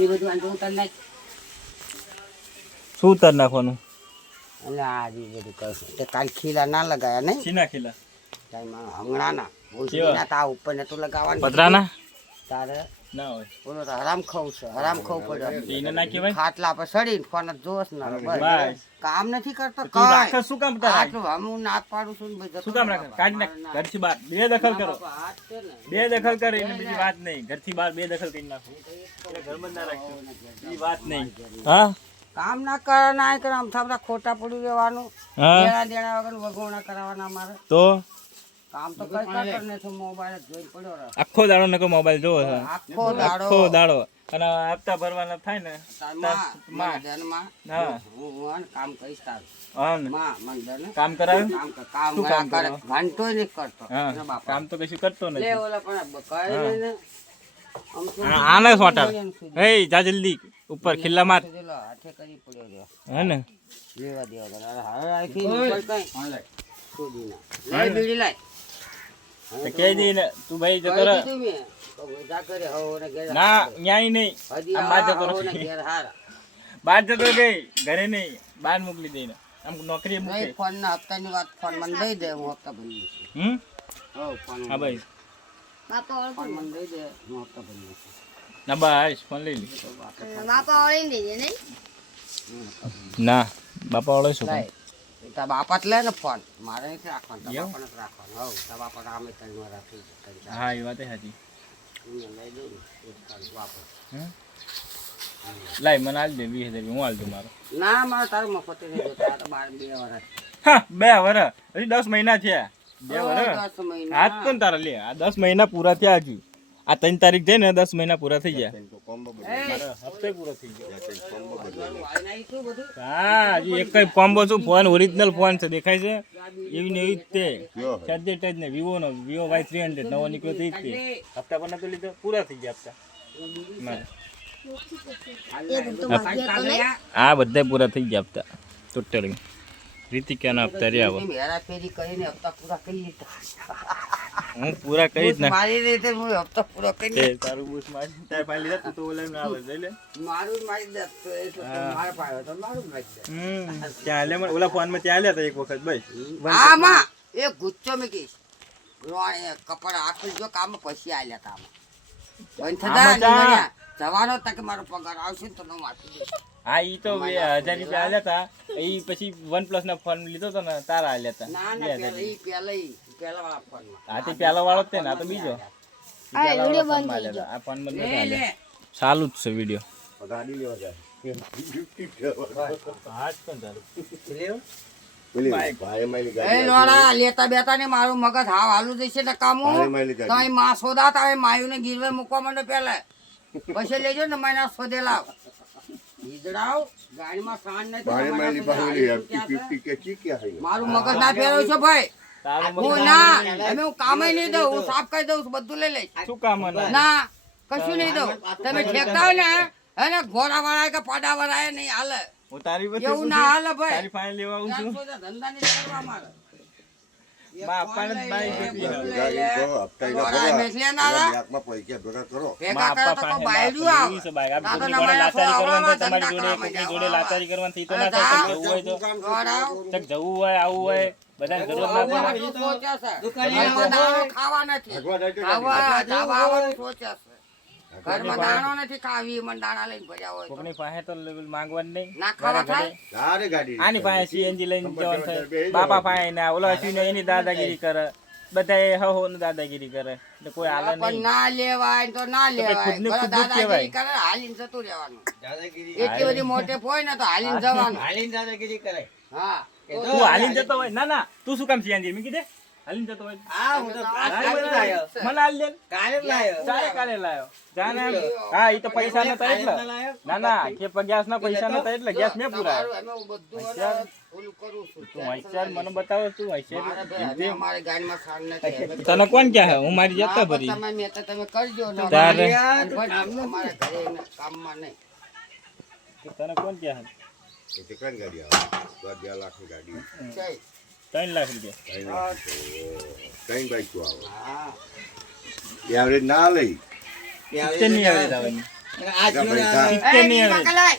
એ બધું આને ઉતાર નાખ. શું ઉતાર નાખવાનું? એટલે આ બધું કરશું તે કાલ ખીલા ના લગાયા નહીં. શીના ખીલા? હમણાં ના ભૂસડીના તા ઉપર નતું લગાવવાનું. પતરાના તારે ના હોય. બોલો તો હરામ ખાવું છે, હરામ ખાવું પડે. એને ના કહેવાય. ખાટલા પર સડીને કોને જોશ ના બસ. કામ નથી કરતો. તું રાખે શું કામ તારે? આટલું હું નાક પાડું છું ને શું કામ રાખે? કાઢી નાખ ઘરથી બહાર. બે દખલ કરો. બે દખલ કરે એને બીજી વાત નહીં. ઘરથી બહાર બે દખલ કરી નાખો. એટલે ઘર બંધ ના રાખજો. બીજી વાત નહીં. હા કામ ના કરે ના કરે આમ થાપડા ખોટા પડી રહેવાનું. દેણા દેણા વગર વગોણા કરાવવાના મારે. તો કામ તો કઈ કરતો નથી. મોબાઈલ જ જોઈ પડ્યો રહે. આખો દાડો નકો મોબાઈલ જોવો છે. આખો દાડો અને હપ્તા ભરવાના થાય ને કામ કહીશ તારું. હા ને માં મન દે ને કામ કરાવે. કામ કરે ઘંટો નહીં કરતો. હા કામ તો કશું કરતો લે નથી. ઓલા પણ કઈ ને આને સોટાડ. એ જા જલ્દી ઉપર ખિલ્લા માર. હાથે કરી પડ્યો છે. હે ને લેવા દેવા હવે આખી ઉપર કઈ ખોદી ના લઈ બીડી લાય. તો કહી દે ને તું ભાઈ જતો રહે. ના ન્યાય નહીં. બહાર જતો રહે. બહાર જતો રહે ઘરે નહીં. બહાર મોકલી દઈને આમ નોકરી મૂકે. ફોન ના હપ્તાની વાત ફોન મને દઈ દે હું હપ્તા ભરી દઈશ. હા ભાઈ ફોન મને દઈ દે હું હપ્તા ભરી દઈશ. ના બસ ફોન લઈ લે. બાપા વાળી દેજે નહીં. ના બાપા વાળો શું કામ? તારા બાપા લે ને ફોન મારે નથી રાખવાનો. તારા બાપાને જ રાખવાનો. હવ તારા બાપા આમે તને રાખી દે. હા એ વાત સાચી. લઈ દઉં વાપર. લાય મને આલ દે 20,000 હું આલ દઉં મારો. ના મારે તારું મફત નહીં જોતા. આ તો 2 વર્ષ. હા 2 વર્ષ હજી 10 મહિના થયા. 2 વર્ષ 10 મહિના આજ કોણ તારા લે? આ 10 મહિના પૂરા થયા હજુ. આ 3 તારીખ થઈ ને 10 મહિના પૂરા થઈ ગયા. હપ્તે પૂરો થઈ ગયો. હા હજી એક કઈ કોમ્બો છું. ફોન ઓરિજિનલ ફોન છે દેખાય છે એવી ને એવી જ તે ચાર્જર ટચ ને વિવો નો વિવો Y300 નવો નીકળ્યો તે જ તે હપ્તા પર નતો લીધો. પૂરા થઈ ગયા હપ્તા મારે. હા બધા પૂરા થઈ ગયા હપ્તા ટોટલી. રીતિકાના હપ્તા રહ્યા હવે. હેરાફેરી કરીને હપ્તા પૂરા કરી લીધા. હું પૂરા કરી જ ના. મારી રીતે હું હપ્તા પૂરો કરી તે તારું બૂસ મારી તાર પાસે લીધા તું તો ઓલા ના આવે જઈ લે. મારું મારી દે તો એ તો મારા પાસે તો મારું મારી દે. ત્યાં લે મને ઓલા ફોન માં ત્યાં લ્યા હતા એક વખત ભાઈ. આમાં એ ગુચ્ચો મે કીશ રોણે કપડા આખી જો કામ પછી આલ્યા તા બંધ થતા જવાનો તક મારો પગાર આવશે તો નો માફી દે. હા ઈ તો 1000 રૂપિયા આલ્યા હતા. ઈ પછી OnePlus ના ફોન લીધો તો ને તારા આલ્યા હતા. ના ના પેલા વાળા ફોન માં. હા તે પેલા વાળો જ તે ને આ તો બીજો. આ ફોન બંધ નથી આલ્યા. ચાલુ જ છે વિડિયો. ગાડી લેવા જાય. હા જ કોણ તારું? એ લોડા લેતા બેતા ને મારું મગજ હાવ હાલું જશે ને કામો કઈ માં સોદા તારે માયું ને ગીરવે મૂકવા માંડે પેલા પછી લેજો ને મહિના સોદે લાવ ઈદડાવ ગાડીમાં સાંજ નથી. મારું મગજ ના ફેરવ છે ભાઈ. હું ના અમે હું કામ નહીં દઉં. હું સાફ કરી દઉં બધું લઈ લઈશ. શું કામ ના કશું નહીં દઉં. તમે ઠેકતા હોય ને એને ઘોડા વાળા કે પાડા વાળા નહીં હાલે. હું તારી પાસે એવું ના હાલે ભાઈ. તારી ફાઇલ લેવા આવું છું. ધંધા નહીં કરવા મારે. બાપાને જ બાઈ ગઈ ભેગા કરે તો કોઈ બાયડું આવે. ના તો નમાયા સો આવવાના ધંધા કરવા જોડે લાચારી કરવાની તો ના થાય. જવું હોય તો જવું હોય આવું હોય બધાને જરૂર ના પડે. ખાવા નથી ખાવા દાવા આવવાનું સોચે છે. ઘરમાં દાણો નથી ખાવી મન દાણા લઈને ભર્યા હોય કોકની પાસે તો માંગવાનું નહીં. ના ખાવા થાય. આની પાસે CNG લઈને જવાનું થાય. બાપા પાસે ના ઓલા હસીને એની દાદાગીરી કરે. બધા હો ને દાદાગીરી કરે એટલે કોઈ હાલે પણ નહીં. ના લેવાય તો ના લેવાય. બધા દાદાગીરી કરે હાલીને જતું રહેવાનું. એટલી બધી મોટે હોય ને તો હાલીને જવાનું. દાદાગીરી કરે. હા તું હાલીને જતો હોય ના ના તું શું કામ CNG મી કીધે હાલીને જતો હોય. મને હાલ દે. કાલે લાયો જાને. હા ઈ તો પૈસા નતા એટલે ના ના કે ગેસ ના પૈસા નતા એટલે ગેસ મેં પુરાયો. તું હોશિયાર મને બતાવો તું હોશિયાર. મારી ગાડીમાં સાર નથી. તને કોણ ક્યાં હે હું મારી જતા ભરી તમે કરજો ને તારે અમારા ઘરે કામમાં નહીં. તને કોણ ક્યાં હે? ગાડી આવે 2 લાખની ગાડી 3 લાખ રૂપિયા 3 બાઈક આવે. એવરેજ ના લઈ કેટલી એવરેજ આવે? આ પૈસા. એ નહીં આવે. પકડાય.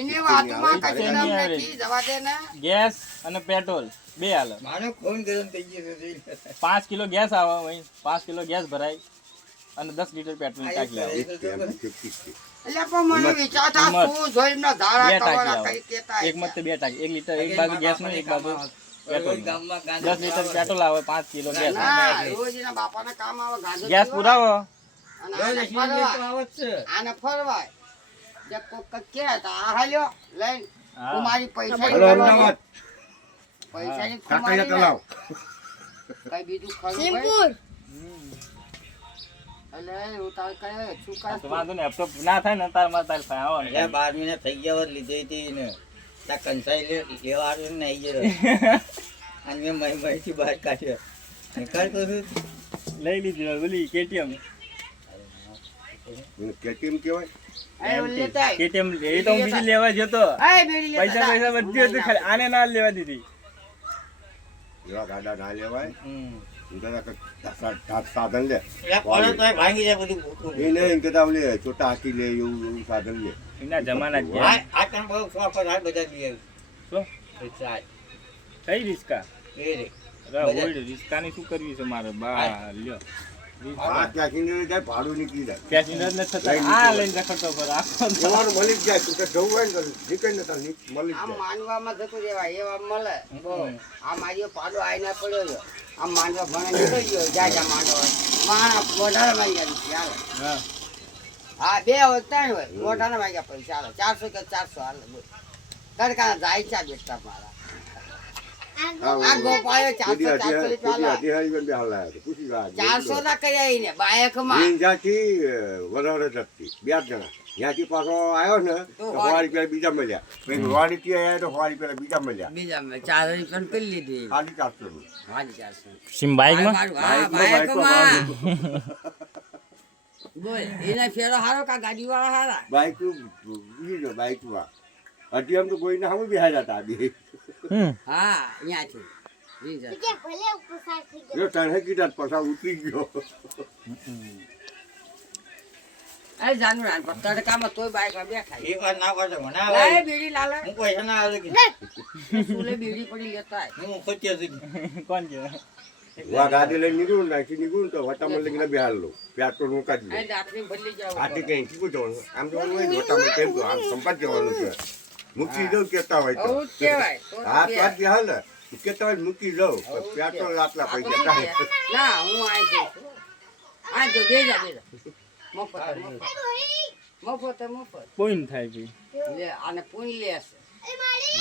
એની વાતમાં સિત્તેર કશું નહીં દમ આવે. નથી. જવા દે ને. ગેસ અને પેટ્રોલ બે હાલ મારો ફોન ગરમ થઈ ગયો છે 5 કિલો ગેસ આવે ભાઈ 5 કિલો ગેસ ભરાય અને 10 લીટર પેટ્રોલ ટાંકી આવે એટલે પણ મને વિચાર થાય કિંમત. શું જોઈને ધારા બે ટાંકી કરવાના આવે. કઈ કહેતા એક મત 2 ટાંકી 1 લીટર એક બાજુ ગેસ નું એક બાજુ પેટ્રોલ 10 લીટર પેટ્રોલ આવે 5 કિલો ગેસ ના, રોજ એના બાપાને કામ આવે ગાજર ગેસ પીવા. પુરાવો અને આને ફરવાય. આને ફરવાય. જે કોક કહે તો આ હાલ્યો લઈને હા. હું મારી પૈસાની હલો, ખબર અમદાવાદ. પૈસાની કાંકરિયા ખબર તલાવ. કઈ બીજું ખરું ભાઈ? સિંગપુર એટલે એવું તારે કહે શું તો કરે વાંધો ને તો ના થાય ને તાર માં તાર થાય એટલે આવવાનું 12 મહિના થઈ ગયા હોત લીધી હતી ને ત્યાં કંસાઈ લેવા આવ્યો ને આવી ગયો અને મેં મહીથી બહાર કાઢ્યો અને કર કહ્યું લઈ લીધી ઓલી કેટીએમ કેટીએમ કહેવાય એ ઓલી લેતા આય. કેટીએમ એ તો હું બીજી લેવા જતો એ બીડી લેતા પૈસા જા. બધું હતું ખાલી આને ના લેવા દીધી એવા ગાડા ના લેવાય હમ. સાધન લે એટલે પડે તોય ભાંગી જાય બધું ખોટું. એ નહીં કહેતા લે ચોટા હાકી લે એવું સાધન લે એના જમાના જ આ ગયા આ તને બહુ શોખ હોય, આ બધા લઈ આવ્યું. શું પૈસા આ. કઈ રિસ્કા એ રે. ઓલ્ડ રિસ્કાની શું કરવી છે મારે બા લ્યો આ ત્યાંથી ને જાય ભાડું નીકળી જાય પેસેન્જર ને થતા આ લઈને રખડતો પર આખો જવાનું મળી જ જાય તું કે જવું હોય ને તો નીકળી ને તાર મળી જ આમ જાય માનવામાં જતું રહેવાય એવા મળે બહુ. આ મારી પાડો આઈને પડ્યો છે. આમ માંડવા ભણે નીકળી ગયો જા જા માંડવા માણા વધારે માંગ્યા નથી હાલે. હા હા 2 હોય 3 હોય મોઢાના માંગ્યા પૈસા હાલે 400 કે 400 હાલે બોલ. તડકાના જાય ચા બેસતા મારા આ ગોપાળે 400 રૂપિયા હાલે. 400 ના કર્યા એને બાયકમાં ત્યાંથી પાછો આવ્યો ને તો હોળી પેલા બીજા મળ્યા પછી હોળી ત્યાં આવ્યા તો હોળી પેલા બીજા મળ્યા બીજા મેં 4 રૂપિયા કરી લીધી ખાલી 400 નું હાજી 400 સિમ બાઈકમાં મારું, હા, બાયકમાં. બોલ એને ફેરો હારો કા ગાડી વાળા હારા બાઈક હજી આમ તો કોઈને સામે બિહાર હતા બે હા અહીંયાથી રીઝન. કે ભલે ઉપસાર થઈ જો તને કીધા પાછા ઉતરી ગયો એ જાનું રાન પર તડકામાં તોય બાઈકમાં બેઠા એ વાત ના કરતો મને લાય આવે. બીડી લાલે હું પૈસા ના આવે કે સુલે બીડી પડી લેતા આય. હું ખોટી હતી. કોણ છે વા ગાડી લઈને નીકળું નાખી નીકળું તો વટામાં લઈને બિહાર લો પ્યાર તો નું કાઢી આ દાખલી બદલી જાવ આથી કઈ શું જવાનું આમ જવાનું હોય ને વટામાં કેમ તો આમ સંપાદ જવાનું છે મૂકી દઉં કેતા હોય તો આવું જ કહેવાય તો તો હા બે. તો જ હાલ ને કેતા હોય મૂકી દઉં પ્યાર તો લાટલા આ તો પૈસા શું થાય છે? ના હું આઈ છું આ જો બે જા મફત મફત પોઈન્ટ થાય ભાઈ લે આને પૂન લેશે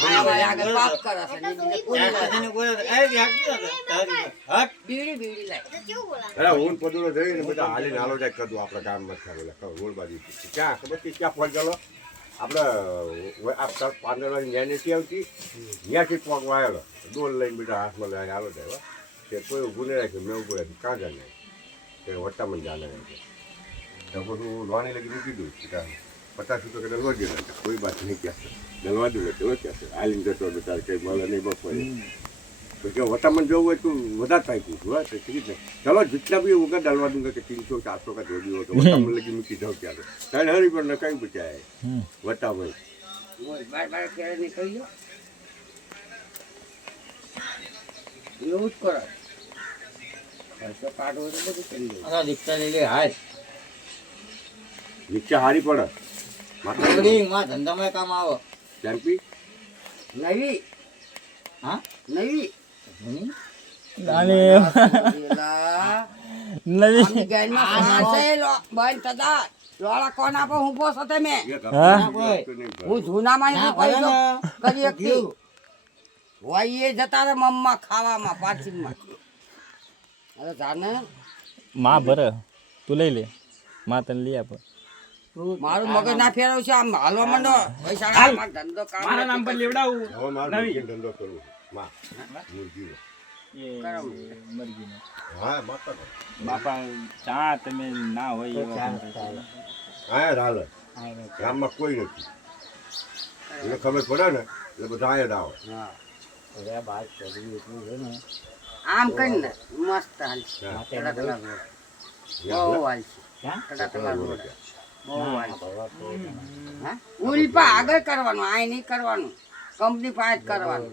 આ ભાઈ આગળ પાપ કરે છે ને બીજે પૂન ત્યાં લે. સુધીનું કોઈ હતું. એ જાગતો હતો. તારી હટ. બીડી બીડી લાય કેવું બોલા અરે હું પદુરો થઈ ને બધા હાલીને હાલો જાય કદું આપણા ગામમાં છે બોલે રોડ બાજુ ક્યાં ખબર છે ક્યાં ફોન ચાલો આપણે આપતા 15 વાળી ન્યાય નથી આવતી ત્યાંથી પોક વાયેલો ડોલ લઈને બધા હાથમાં લઈને હાલો જાય હો. તે કોઈ ઊભું નહીં રાખ્યું મેં ઊભું રાખ્યું કાં જાને તે વટ્ટામાં જાને તો બધું લોણી લગી મૂકી દઉં 50 રૂપિયા કે ડલવા દે કોઈ બાત નહીં ક્યાં ડલવા દઉં એટલે ક્યાં હાલીને જતો બતાવે કંઈ મળે નહીં બપોરે પછી વટામણ જવું હોય તો વધારે થાય કું હા તો ઠીક છે ચલો જેટલા બી વગર ડલવા દઉંગા કે 300 400 का जोड़ी हो तो वटामण लगी मूकी जाओ क्या कहीं हरी पर न कहीं बचाए वटामण બોલ બાર બાર ફેરે નીકળી ગયો એવું જ કરો ખર્ચો કાઢવો તો બધું કરી દઉં આ રિક્ષા લઈ લે હાલ. रिक्शा हारी पड़ माता નોકરી માં ધંધામાં કામ આવો. चैंपी નવી હા? નવી હમ? પેલા નવી આમની ગાયમાં ફાંસે બંધ થતા લોળા કોણ આપો હું પોસો તમે હું જૂનામાં નથી પૈસો કરી શકતી હોય એ જતા રે મમ્મા ખાવામાં પાર્સિંગમાં અરે જાને માં ભરે તું લઈ લે માં તને લઈ આપે મારું મગજ ના ફેરવ છે આમ હાલવા માંડો પૈસા ના ધંધો કામ મારા નામ પર લેવડાવું हवा मार नवी। धंधो करूँ माँ मुर्गी એ મરજીનો हाँ माता બાપા ચા તમે ના હોય એવા हाँ राल गाम में कोई नहीं એને ખબર પડે ને એટલે બધા આયા જ આવે હા. હવે આ બાર ચડવી એટલું છે ને. આમ કઈ ને મસ્ત હાલ હા. તડા તડા રોડ યા બહુ હાલ છે ક્યાં? તડા તડા રોડ બહુ વાલી. હા? ઉલ્પા આગળ કરવાનું આ નહીં કરવાનું કંપની પાસે જ કરવાનું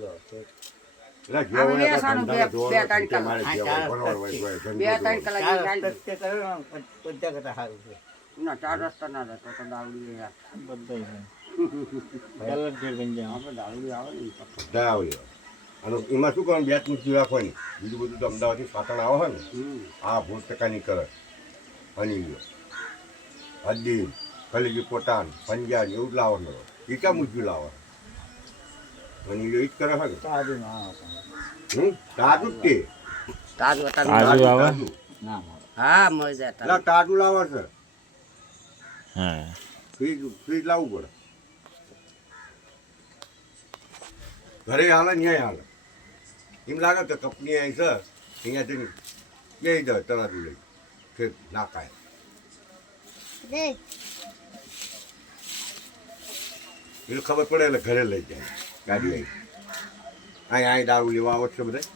એટલે જે આ હોય એ બેસવાનું ધંધામાં બે- જોવાનું, બે ત્રણ કે મારે કલાક. જે હોય, ભણવાનું હોય, બે ધંધો ત્રણ જોવાનો. કલાક ચાર ચાલી. રસ્તે કરો ને, બધા કરતા સારું છે. ના 4 રસ્તા ના રહેતો તો દાવડી યાર. બધા કલર જેડ બની જાય આપણે દાવડી આવે ને ઈ પકડ. બધા આવે. અને એમાં શું કરવાનું, બે મૂર્તિ રાખવાની. બીજું બધું તો અમદાવાદથી પાટણ આવે છે ને, આ ભૂલ ટકાની કરે. હની હદ્દી, કલેજી પોટાન, પંજાબ એવું જ લાવવાનું. એ ક્યાં મૂર્તિ લાવે? અને એ જ કરે છે ને. સારું ના આવે. તાજું જ તે. તાજું હતા. તાજું આવે? તાજું. ના મળે. હા મળી જાય એટલે તાજું. તાજું લાવે છે. હા ફ્રીજ લાવવું પડે. ઘરે હાલે ન્યાય હાલે. એમ લાગે કે કંપની અહીં છે અહીંયાથી બે જાય તણાતું લઈ કે ના કાંઈ. દે એટલે ખબર પડે એટલે ઘરે લઈ જાય ગાડી અહીં અહીં દારૂ લેવા આવત છે બધા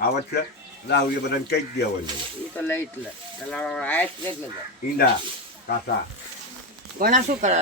આવત છે દારૂ એ બધાને કહી જ દેવાનું. ઈ તો લઈ જ લે પેલા આયા જ લે જ લે. ઈંડા કાસા ઘણા શું કરે